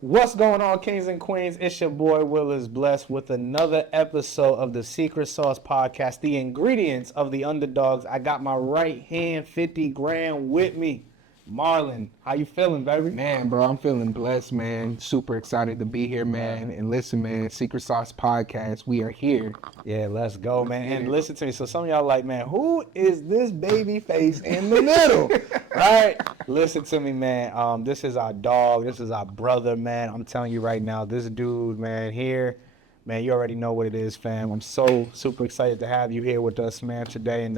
What's going on, kings and queens? It's your boy Willis Blessed with another episode of the Secret Sauce podcast, the ingredients of the underdogs. I got my right hand 50 grand with me. Marlon, how you feeling, baby? Man, bro, I'm feeling blessed, man. Super excited to be here, man. And listen, man, Secret Sauce podcast, we are here. Yeah, let's go, man. And listen to me. So some of y'all like, man, who is this baby face in the middle? Right? Listen to me, man. This is our dog. This is our brother, man. I'm telling you right now, this dude, man, here, man, you already know what it is, fam. I'm so super excited to have you here with us, man, today. And,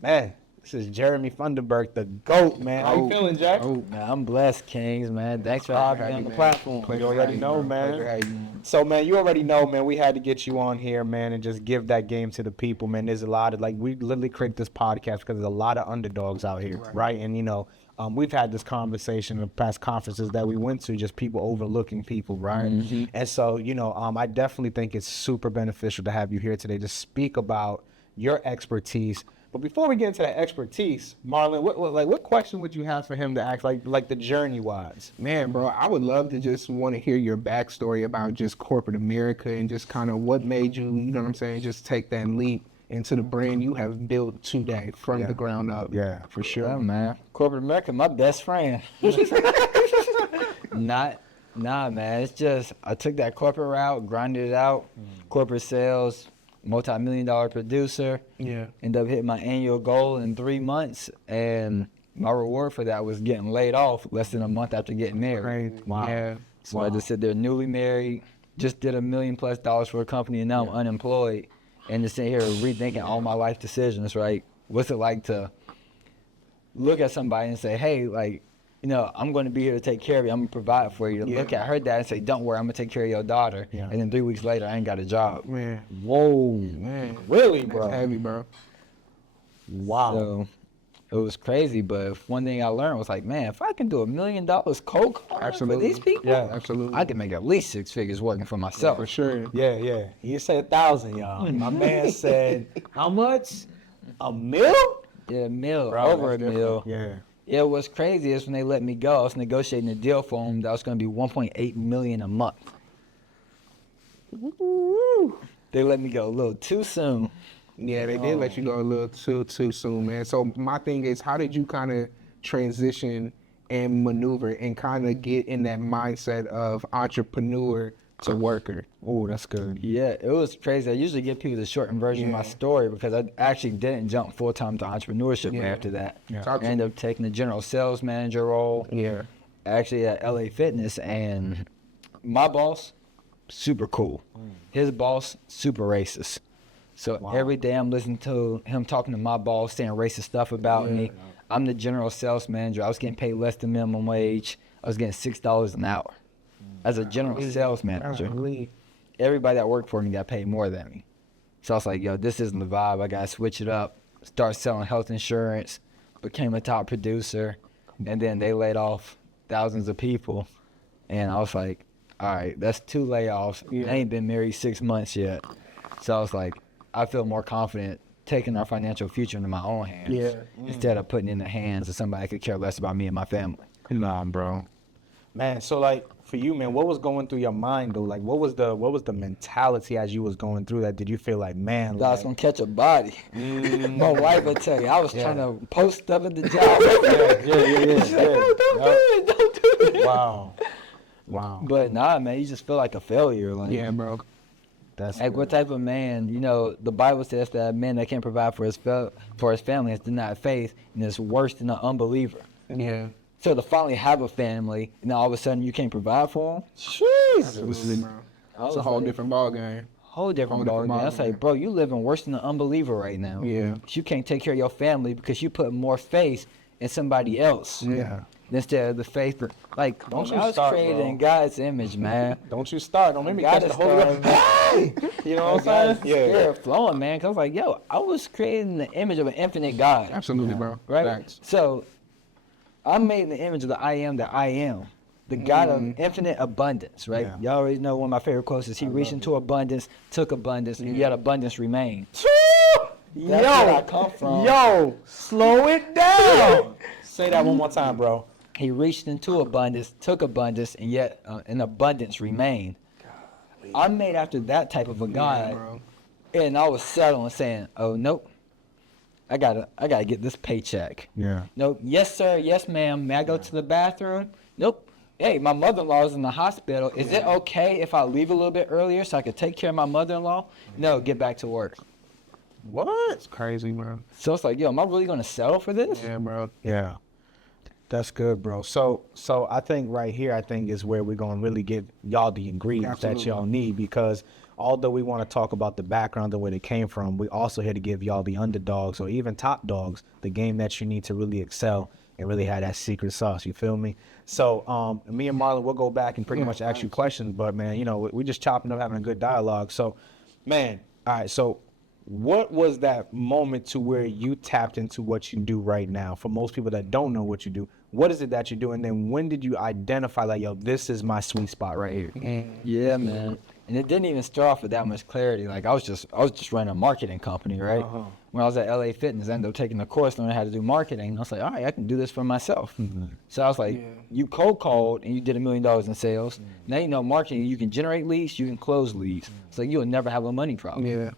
man, this is Jeremy Funderburg, the GOAT, man. How you feeling, Jack? Man, I'm blessed, Kings, man. Thanks for having me on the platform. You already know, man. So, man, you already know, man, we had to get you on here, man, and just give that game to the people, man. There's a lot of, we literally created this podcast because there's a lot of underdogs out here, right? And, we've had this conversation in the past conferences that we went to, just people overlooking people, right? Mm-hmm. And so, I definitely think it's super beneficial to have you here today to speak about your expertise. But before we get into that expertise, Marlon, what question would you have for him to ask, like the journey-wise? Man, bro, I would love to just want to hear your backstory about just corporate America and just kind of what made you, you know what I'm saying, just take that leap into the brand you have built today from the ground up. Yeah, for sure. Yeah, man. Corporate America, my best friend. Nah, man. It's just, I took that corporate route, grinded it out, corporate sales, multi-million-dollar producer. Yeah. Ended up hitting my annual goal in 3 months, and my reward for that was getting laid off less than a month after getting married. Crazy. Wow. Yeah. So I just sit there newly married, just did $1 million+ for a company, and now I'm unemployed. And just sitting here rethinking all my life decisions, right? What's it like to look at somebody and say, hey, I'm going to be here to take care of you. I'm going to provide for you. Look at her dad and say, don't worry, I'm going to take care of your daughter. Yeah. And then 3 weeks later, I ain't got a job. Man. Whoa. Man. Really, bro? That's heavy, bro. Wow. So it was crazy, but one thing I learned was man, if I can do $1 million cold calling for these people, absolutely. I can make at least 6 figures working for myself. For sure. Yeah. He said 1,000, y'all. My man said, how much? $1 million? Yeah, $1 million, Bro, over $1 million. Yeah. Yeah, what's crazy is when they let me go, I was negotiating a deal for them that was going to be $1.8 million a month. Woo! They let me go a little too soon. Yeah, they did let you go a little too soon, man. So my thing is, how did you kind of transition and maneuver and kind of get in that mindset of entrepreneur to worker? Oh, that's good. Yeah, it was crazy. I usually give people the shortened version of my story because I actually didn't jump full-time to entrepreneurship after that. Yeah. I ended up taking the general sales manager role. Yeah. Actually at LA Fitness, and my boss, super cool. His boss, super racist. So every day I'm listening to him talking to my boss, saying racist stuff about me. I'm the general sales manager. I was getting paid less than minimum wage. I was getting $6 an hour as a general sales manager. Everybody that worked for me got paid more than me. So I was like, yo, this isn't the vibe. I got to switch it up. Start selling health insurance. Became a top producer. And then they laid off thousands of people. And I was like, all right, that's 2 layoffs. I ain't been married 6 months yet. So I was like, I feel more confident taking our financial future into my own hands instead of putting it in the hands of somebody that could care less about me and my family. Nah, bro. Man, so for you, man, what was going through your mind though? What was the mentality as you was going through that? Did you feel like, man, I was gonna catch a body? My wife would tell you, I was trying to post up at the job. Don't do it. Wow. But nah, man, you just feel like a failure. Yeah, bro. That's what type of man? The Bible says that a man that can't provide for his family has denied faith and is worse than an unbeliever. Yeah. So to finally have a family, and all of a sudden you can't provide for them? Absolutely, bro. It's a whole different ball game. Whole different ball game. I say, bro, you living worse than an unbeliever right now. Yeah. You can't take care of your family because you put more faith in somebody else. Yeah. Instead of the faith that, I was created in God's image, man. Don't you start. Don't make me God catch the is Holy Ghost. Hey! You know what I'm saying? Yeah, flowing, man. Cause I was like, yo, I was created in the image of an infinite God. Absolutely, bro. Right? Thanks. So, I'm made in the image of the I am that I am. The God of infinite abundance, right? Yeah. Y'all already know one of my favorite quotes is, he reached into abundance, took abundance, and yet abundance remained. That's where I come from. Yo, slow it down. Say that one more time, bro. He reached into abundance, took abundance, and yet an abundance remained. I'm made after that type of a guy, bro. and I was settling, saying, "Oh nope, I gotta get this paycheck." Yeah. Nope. Yes sir. Yes ma'am. May I go to the bathroom? Nope. Hey, my mother-in-law is in the hospital. Is it okay if I leave a little bit earlier so I could take care of my mother-in-law? No, get back to work. What? It's crazy, bro. So it's like, yo, am I really gonna settle for this? Yeah, bro. Yeah. That's good, bro. So I think right here, I think is where we're gonna really give y'all the ingredients that y'all need, because although we want to talk about the background and where they came from, we also here to give y'all the underdogs or even top dogs, the game that you need to really excel and really have that secret sauce. You feel me? So me and Marlon will go back and pretty much ask you questions, but man, you know, we just chopping up, having a good dialogue. So, man, all right. So, what was that moment to where you tapped into what you do right now? For most people that don't know what you do, what is it that you do? And then when did you identify like, yo, this is my sweet spot right here? Yeah, man. And it didn't even start off with that much clarity. Like I was just running a marketing company, right? When I was at LA Fitness, I ended up taking a course learning how to do marketing. I was like, all right, I can do this for myself. So I was like, you cold called and you did $1 million in sales. Now you know marketing, you can generate leads, you can close leads. It's like you'll never have a money problem. Yeah.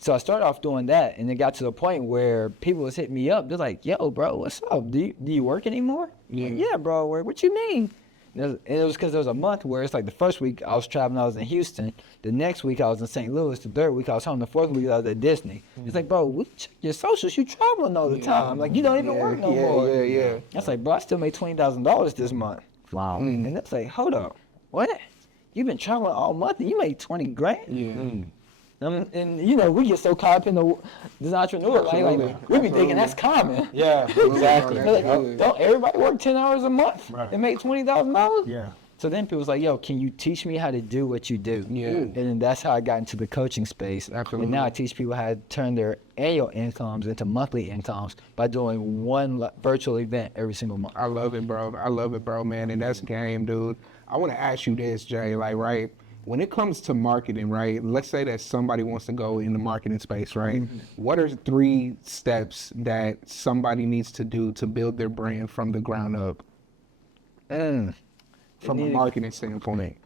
So I started off doing that, and it got to the point where people was hitting me up. They're like, yo, bro, what's up? Do you work anymore? Yeah, bro, what you mean? And it was because there was a month where it's like the first week I was traveling, I was in Houston. The next week I was in St. Louis. The third week I was home. The fourth week I was at Disney. It's like, bro, we check your socials. You traveling all the time. Like, you don't even work no more. Yeah. That's like, bro, I still made $20,000 this month. Wow. And that's like, hold up. What? You've been traveling all month and you made 20 grand? Yeah. And you know, we get so caught up in this entrepreneur life, like we be thinking that's common. Yeah, exactly. Like, don't everybody work 10 hours a month and make $20,000? Yeah. So then people was like, yo, can you teach me how to do what you do? Yeah. And then that's how I got into the coaching space. Absolutely. And now I teach people how to turn their annual incomes into monthly incomes by doing one virtual event every single month. I love it, bro, man. And that's game, dude. I want to ask you this, Jay, like, right? When it comes to marketing, right, let's say that somebody wants to go in the marketing space, right? What are 3 steps that somebody needs to do to build their brand from the ground up? From a marketing standpoint.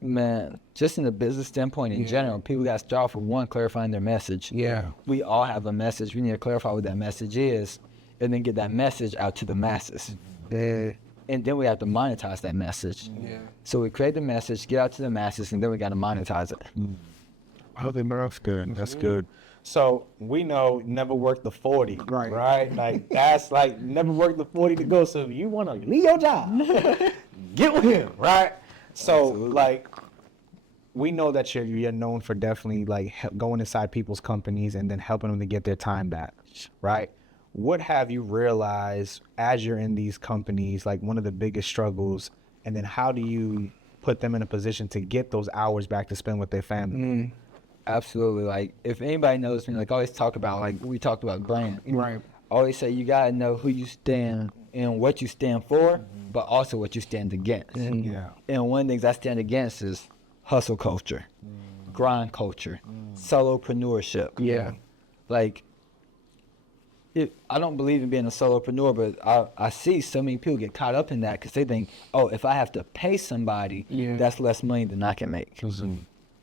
Man, just in the business standpoint in general, people got to start off with one, clarifying their message. Yeah. We all have a message. We need to clarify what that message is and then get that message out to the masses. And then we have to monetize that message. Yeah. So we create the message, get out to the masses, and then we got to monetize it. That's good. That's good. So we know never work the 40, Right. right? Like that's like never work the 40 to go. So if you want to leave your job, get with him, right? So like we know that you're known for definitely like going inside people's companies and then helping them to get their time back, right? What have you realized as you're in these companies, like one of the biggest struggles, and then how do you put them in a position to get those hours back to spend with their family? Absolutely. Like, if anybody knows me, like, I always talk about, like, we talked about brand. Right. I always say you got to know who you stand and what you stand for, but also what you stand against. Yeah. And one of the things I stand against is hustle culture, grind culture, solopreneurship. Yeah. Like, I don't believe in being a solopreneur, but I see so many people get caught up in that because they think, oh, if I have to pay somebody, that's less money than I can make.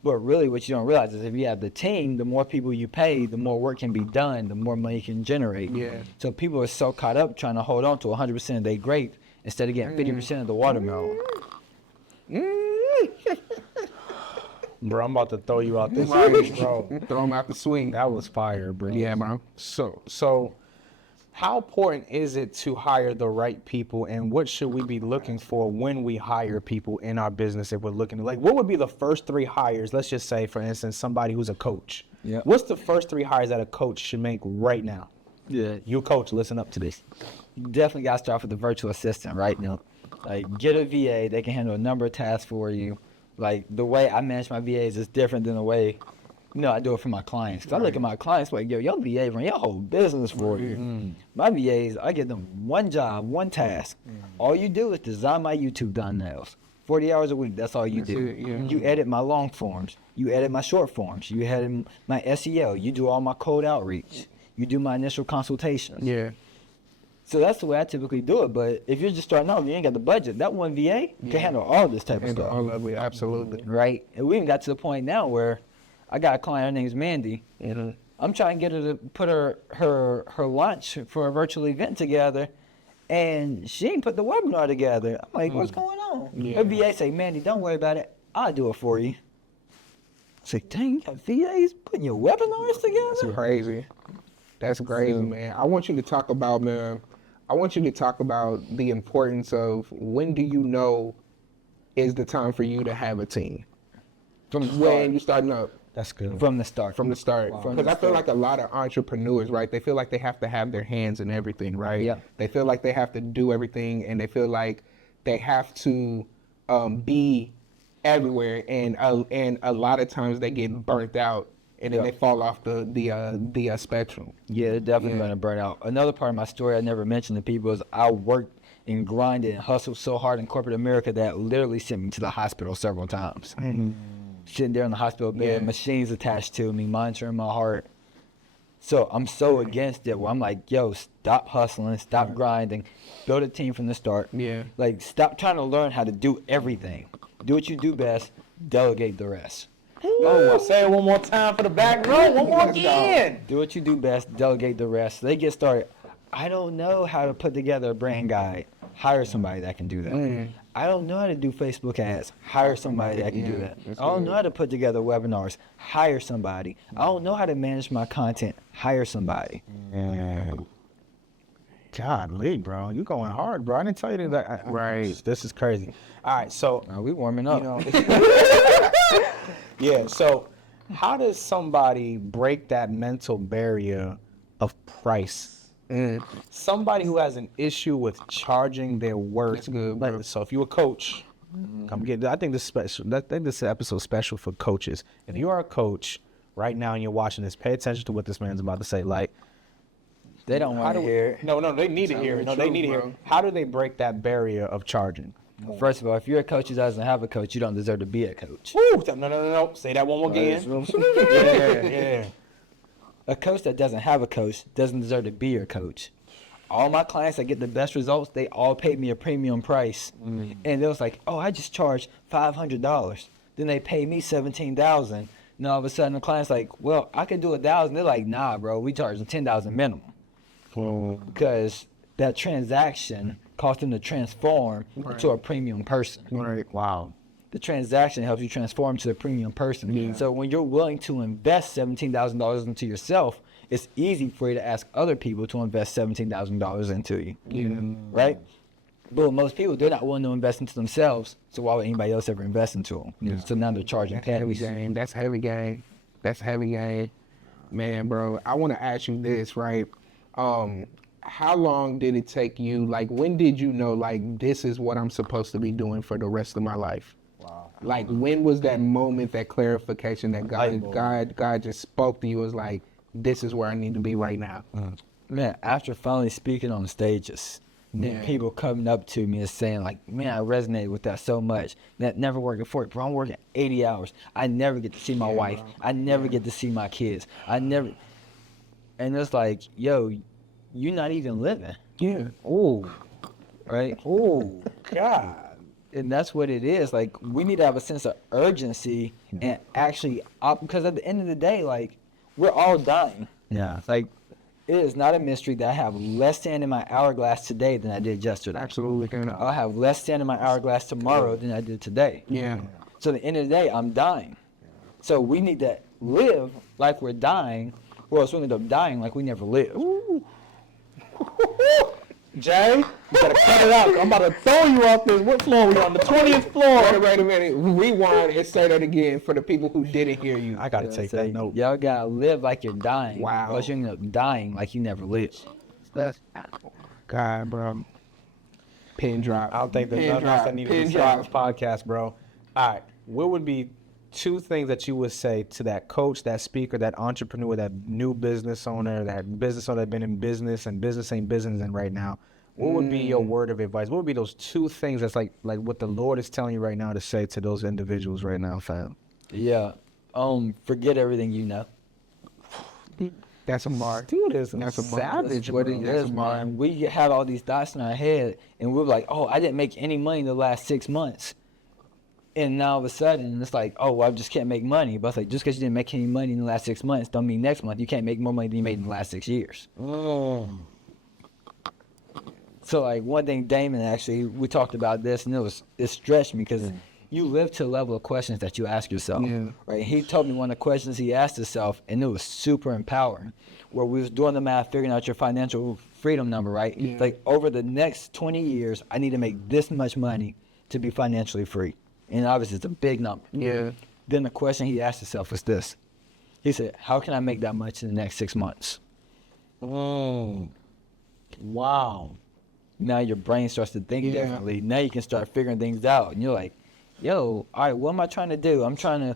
But really what you don't realize is if you have the team, the more people you pay, the more work can be done, the more money you can generate. Yeah. So people are so caught up trying to hold on to 100% of their grape instead of getting 50% of the watermelon. Bro, I'm about to throw you out this Right. swing, bro. Throw them out the swing. That was fire, bro. Yeah, bro. So how important is it to hire the right people, and what should we be looking for when we hire people in our business if we're looking like what would be the first 3 hires? Let's just say, for instance, somebody who's a coach. Yeah. What's the first 3 hires that a coach should make right now? Yeah. You a coach, listen up to this. You definitely got to start with the virtual assistant, right? You know, like get a VA, they can handle a number of tasks for you. Like the way I manage my VAs is different than the way, I do it for my clients. Cause I look at my clients like, yo, your VA run your whole business for you. My VAs, I give them one job, one task. All you do is design my YouTube thumbnails. 40 hours a week, that's all you do. it, yeah. You edit my long forms. You edit my short forms. You edit my SEO. You do all my cold outreach. You do my initial consultations. Yeah. So that's the way I typically do it. But if you're just starting off, you ain't got the budget. That one VA can handle all this type of And stuff. all of it, absolutely. Right? And we even got to the point now where I got a client, her name's Mandy. Mhm. I'm trying to get her to put her launch for a virtual event together, and she ain't put the webinar together. I'm like, what's going on? Yeah. Her VA say, Mandy, don't worry about it. I'll do it for you. I say, dang, you got VAs putting your webinars together? That's crazy. That's crazy, man. I want you to talk about, man. I want you to talk about the importance of when do you know is the time for you to have a team? From the When start. you're starting up. That's good. From the start. From the start. From Because the I feel start. like a lot of entrepreneurs, right? They feel like they have to have their hands in everything, right? Yeah. They feel like they have to do everything, and they feel like they have to be everywhere, and a lot of times they get burnt out, and then Yeah. they fall off the spectrum. Yeah, they're definitely going to burn out. Another part of my story I never mentioned to people is I worked and grinded and hustled so hard in corporate America that literally sent me to the hospital several times. Sitting there in the hospital bed, Yeah. machines attached to me, monitoring my heart. So I'm so against it where I'm like, yo, stop hustling, stop grinding, build a team from the start. Yeah. Like, stop trying to learn how to do everything. Do what you do best, delegate the rest. Oh, well, say it one more time for the back row. One more Let's go. again. Do what you do best, delegate the rest. They get started. I don't know how to put together a brand guide. Hire somebody that can do that. I don't know how to do Facebook ads. Hire somebody that can do Yeah, that. that's I don't good. know how to put together webinars. Hire somebody. I don't know how to manage my content. Hire somebody. God, Lee, bro, you going hard, bro. I didn't tell you that. Right. This is crazy. All right, so We warming up. you know, yeah. So, how does somebody break that mental barrier of price? Somebody who has an issue with charging their work. That's good, bro. Like, so if you're a coach, come get. I think this is special. I think this episode is special for coaches. If you are a coach right now and you're watching this, pay attention to what this man's about to say. Like, They don't how want do to we? hear it. No, they need to Tell hear the it. No, they truth, need to hear bro. it. How do they break that barrier of charging? First of all, if you're a coach who doesn't have a coach, you don't deserve to be a coach. Woo! No. Say that one more again. Yeah. A coach that doesn't have a coach doesn't deserve to be your coach. All my clients that get the best results, they all paid me a premium price. And it was like, oh, I just charged $500. Then they paid me $17,000. And all of a sudden the client's like, well, I can do $1,000. They're like, nah, bro, we charge them $10,000 minimum. Because that transaction caused them to transform into a premium person. Right. Wow. The transaction helps you transform to a premium person. So when you're willing to invest $17,000 into yourself, it's easy for you to ask other people to invest $17,000 into you. Right? But most people, they're not willing to invest into themselves. So why would anybody else ever invest into them? So now they're charging That's heavy pennies. game. That's heavy game. That's heavy game. Man, bro, I want to ask you this, right? How long did it take you? Like, when did you know, like, this is what I'm supposed to be doing for the rest of my life? Wow. Like, when was that moment, that clarification that God just spoke to you? Was like, this is where I need to be right now. Man, after finally speaking on stages, Yeah. people coming up to me and saying like, man, I resonated with that so much. That never working for it, bro. I'm working 80 hours. I never get to see my wife. I never get to see my kids. And it's like, yo, you're not even living. Yeah. Ooh. Right? Ooh. God. And that's what it is. Like, we need to have a sense of urgency and actually, because at the end of the day, like, we're all dying. Yeah. Like, it is not a mystery that I have less sand in my hourglass today than I did yesterday. Absolutely. I'll have less sand in my hourglass tomorrow than I did today. Yeah. So at the end of the day, I'm dying. So we need to live like we're dying, or else we'll end up dying like we never lived. Jay, you gotta cut it out. I'm about to throw you off this. What floor we on? The 20th floor. Wait a minute. Rewind and say that again for the people who didn't hear you. I gotta take that note. Y'all gotta live like you're dying. Wow. Or else you end up dying like you never lived. God, bro. Pin drop. I don't think there's Pin nothing else drop. that needs to Pin be said on this drop. podcast, bro. All right. What would be 2 things that you would say to that coach, that speaker, that entrepreneur, that new business owner, that business owner that been in business and business ain't business and right now? What would be your word of advice? What would be those 2 things that's like what the Lord is telling you right now to say to those individuals right now, fam? Yeah. Forget everything you know. That's a mark. Dude is That's a mark. savage. What Bro. it That's is, mine. man. We have all these thoughts in our head, and we're like, oh, I didn't make any money in the last 6 months. And now all of a sudden, it's like, oh, well, I just can't make money. But it's like, just because you didn't make any money in the last 6 months, don't mean next month you can't make more money than you made in the last 6 years. So, like, one thing, Damon, actually, we talked about this, and it stretched me because you live to a level of questions that you ask yourself. Yeah. Right? He told me one of the questions he asked himself, and it was super empowering, where we was doing the math, figuring out your financial freedom number, right? Yeah. Like, over the next 20 years, I need to make this much money to be financially free. And obviously, it's a big number. Yeah. Then the question he asked himself was this. He said, how can I make that much in the next 6 months? Wow. Now your brain starts to think Yeah. differently. Now you can start figuring things out. And you're like, yo, all right, what am I trying to do? I'm trying to,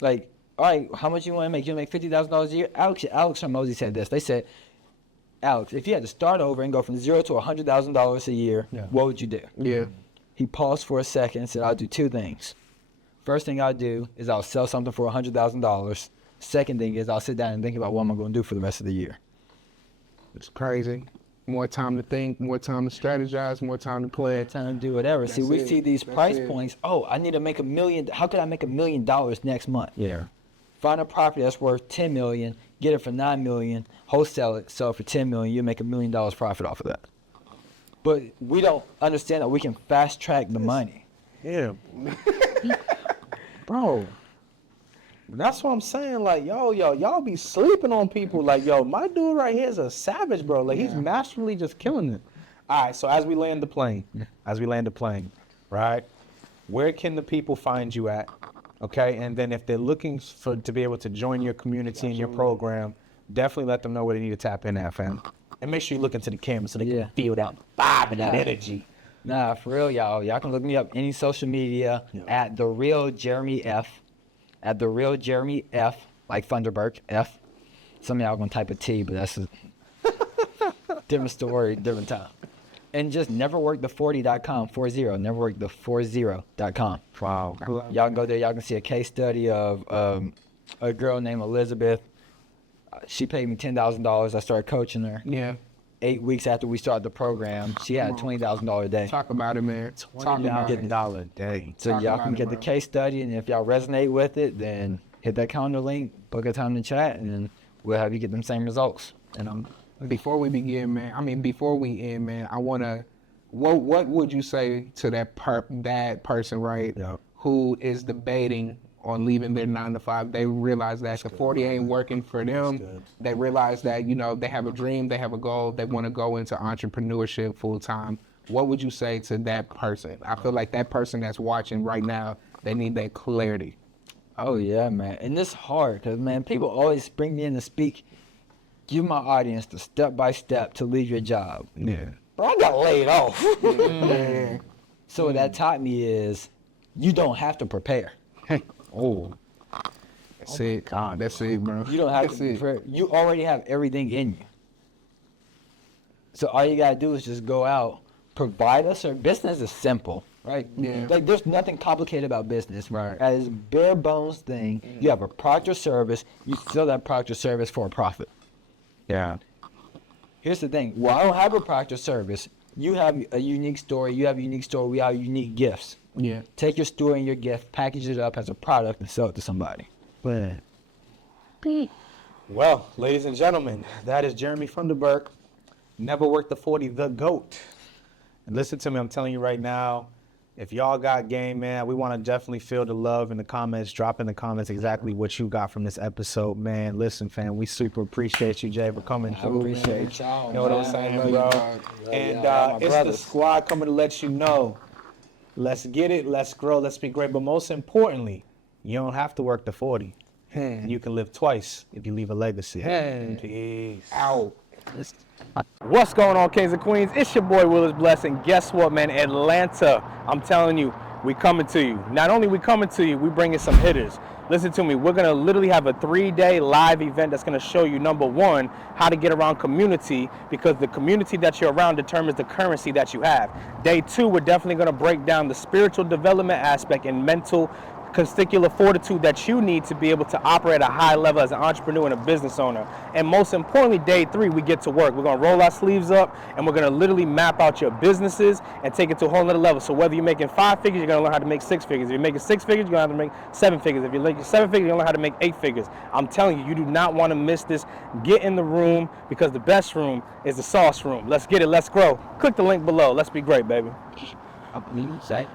like, all right, how much you want to make? You want to make $50,000 a year? Alex Hormozy said this. They said, Alex, if you had to start over and go from $0 to $100,000 a year, what would you do? Yeah. He paused for a second and said, I'll do 2 things. First thing I'll do is I'll sell something for $100,000. Second thing is I'll sit down and think about what I'm going to do for the rest of the year. It's crazy. More time to think, more time to strategize, more time to plan. Time to do whatever. See, we it. see these That's price it. points. Oh, I need to make $1 million. How could I make $1 million next month? Yeah. Find a property that's worth $10 million, get it for $9 million, wholesale it, sell it for $10 million. You make $1 million profit off of that. But we don't understand that we can fast track the money. Yeah. Bro. That's what I'm saying. Like, y'all be sleeping on people. Like, yo, my dude right here is a savage, bro. Like, he's masterfully just killing it. All right, so as we land the plane, right, where can the people find you at? Okay, and then if they're looking to be able to join your community and your program, definitely let them know where they need to tap in at, fam. And make sure you look into the camera so they can feel that vibe and that energy. Nah, for real, y'all. Y'all can look me up any social media at The Real Jeremy F. At The Real Jeremy F, like Thunderbird, F. Some of y'all gonna type a T, but that's a different story, different time. And just neverworkthe40.com, 40, neverworkthe40.com. Wow. Y'all can go there, y'all can see a case study of a girl named Elizabeth. She paid me $10,000. I started coaching her. Yeah. 8 weeks after we started the program, she had $20,000 a day. Talk about it, man. Talk about it. $20 a day. So Talk y'all about can it, get the bro. case study, and if y'all resonate with it, then hit that calendar link, book a time to chat, and we'll have you get them same results. And Before we begin, man, before we end, man, I want to, what would you say to that person, right, who is debating on leaving their 9-to-5? They realize that the 40 ain't working for them. They realize that, they have a dream, they have a goal, they want to go into entrepreneurship full time. What would you say to that person? I feel like that person that's watching right now, they need that clarity. oh yeah, man, and it's hard because man, people always bring me in to speak. Give my audience the step by step to leave your job. Yeah. Bro, I got laid off. So what that taught me is you don't have to prepare. Oh. That's it. God, that's it, bro. You don't have That's to it. prepare. You already have everything in you. So all you gotta do is just go out, provide us. Or business is simple, right? Yeah. Like there's nothing complicated about business. Right. That is bare bones thing. You have a product or service. You sell that product or service for a profit. Yeah. Here's the thing. Well, I don't have a product or service. You have a unique story. You have a unique story. We have unique gifts. Yeah. Take your story and your gift, package it up as a product, and sell it to somebody. Well, ladies and gentlemen, that is Jeremy Funderburg. Never worked the 40, the GOAT. And listen to me, I'm telling you right now, if y'all got game, man, we want to definitely feel the love in the comments. Drop in the comments exactly what you got from this episode, man. Listen, fam, we super appreciate you, Jay, for coming I through. appreciate y'all. You know what I'm man. saying, Love you, bro? dog. And y'all, my it's the brothers. squad coming to let you know, let's get it, let's grow, let's be great. But most importantly, you don't have to work the 40. You can live twice if you leave a legacy. Peace. Out. What's going on, kings and queens? It's your boy Willis Bless, and guess what, man? Atlanta, I'm telling you, we coming to you. Not only we coming to you, we bringing some hitters. Listen to me, we're gonna literally have a 3-day live event that's gonna show you, number one, how to get around community, because the community that you're around determines the currency that you have. Day 2, we're definitely gonna break down the spiritual development aspect and mental testicular fortitude that you need to be able to operate at a high level as an entrepreneur and a business owner. And most importantly, day 3, we get to work. We're going to roll our sleeves up, and we're going to literally map out your businesses and take it to a whole other level. So whether you're making 5 figures, you're going to learn how to make 6 figures. If you're making 6 figures, you're going to have to make 7 figures. If you're making 7 figures, you're going to learn how to make 8 figures. I'm telling you, you do not want to miss this. Get in the room, because the best room is the sauce room. Let's get it. Let's grow. Click the link below. Let's be great, baby. Say.